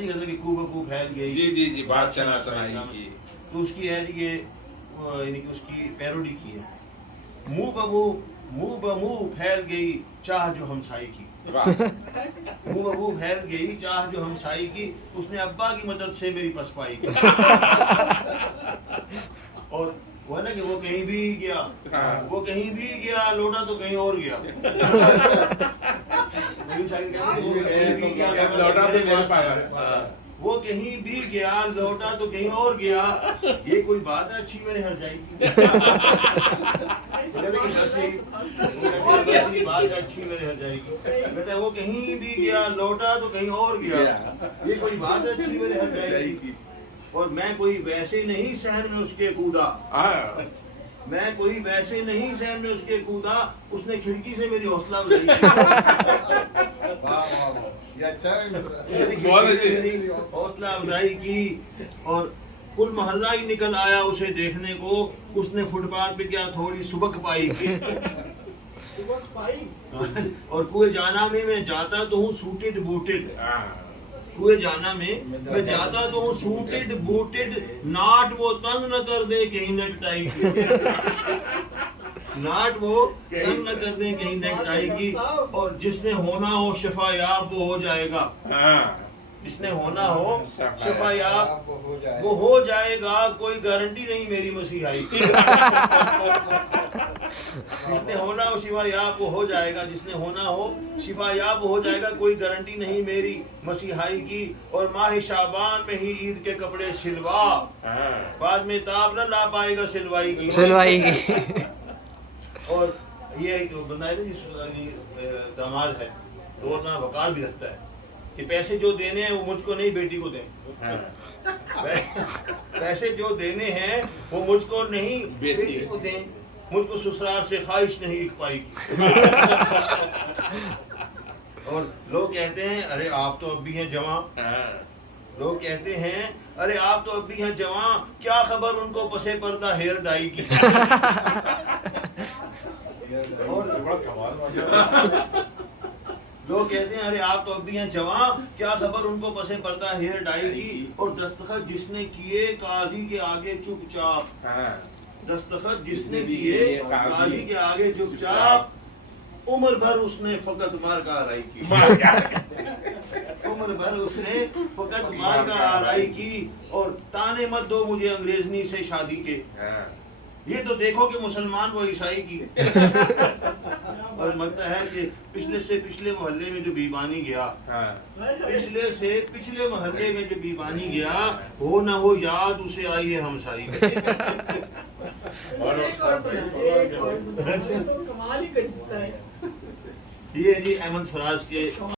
की कू फैल गई। जी जी जी, बात चला सुनाई की। तो उसकी है जी ये यानी कि उसकी पैरोडी की है। मुंह बमुंह फैल गई चाह जो हमसाई की। वाह। मुंह बमुंह फैल गई चाह जो हमसाई की, उसने अब्बा की मदद से मेरी पसपाई की। और वो है ना कि वो कहीं भी गया, वो कहीं भी गया लौटा तो कहीं और गया। लौटा तो मेरे पाया। वो कहीं भी गया लौटा तो कहीं और गया। ये कोई बात है अच्छी मेरे हर जाएगी। बात अच्छी मेरे हर जाएगी। कहता है वो कहीं भी गया लौटा तो कहीं और गया। ये कोई बात अच्छी मेरे हर जाएगी। और मैं कोई वैसे नहीं शहर में उसके कूदा। मैं कोई वैसे नहीं शहर में उसके कूदा, उसने खिड़की से मेरी हौसला हौसला अफजाई की। और कुल मोहल्ला ही निकल आया उसे देखने को, उसने फुटपाथ पे क्या थोड़ी सुबक पाई की। और कुएं जाना में मैं जाता तो हूँ सूटेड बूटेड। कुएं जाना में मैं जाता तो हूँ सूटेड बूटेड, नाट वो तंग न कर दे कहीं नेकटाई की। नाट वो तंग न कर दे कहीं नेकटाई की। और जिसने होना हो शफायाब वो हो जाएगा। जिसने होना हो शफायाब वो हो जाएगा, कोई गारंटी नहीं मेरी मसीहाई की। जिसने होना हो शिफायाब वो हो जाएगा, जिसने होना हो शिफायाब वो हो जाएगा, कोई गारंटी नहीं मेरी मसीहाई की। और माह शाबान में ही ईद के कपड़े सिलवा, बाद में ताब न ला पाएगा सिलवाई की। और ये एक बंदा है ना, दामाद है, तो अपना वकार भी रखता है कि पैसे जो देने हैं वो मुझको नहीं बेटी को दें। पैसे जो देने हैं वो मुझको नहीं बेटी को दें, मुझको ससुराल से ख्वाहिश नहीं एक पाएगी। और लोग कहते हैं अरे आप तो अब भी हैं जवां। लोग कहते हैं अरे आप तो अब भी हैं जवां, क्या खबर उनको पसे पर्दा हेयर डाई की। और लोग कहते हैं अरे आप तो अब भी हैं जवां, क्या खबर उनको पसे पर्दा हेयर डाई की। और दस्तखत जिसने किए काजी के आगे चुपचाप। दस्तखत जिसने किए काजी के आगे चुपचाप, उम्र भर उसने फकत मार का आराई की। उम्र भर उसने फकत मार का आराई की। और ताने मत दो मुझे अंग्रेजनी से शादी के, ये तो देखो कि मुसलमान वो ईसाई की। और लगता है कि पिछले से पिछले मोहल्ले में जो बीबानी गया, पिछले से पिछले मोहल्ले में जो बीबानी गया, हो ना हो याद उसे आई है हमसाई। ये जी अहमद फराज के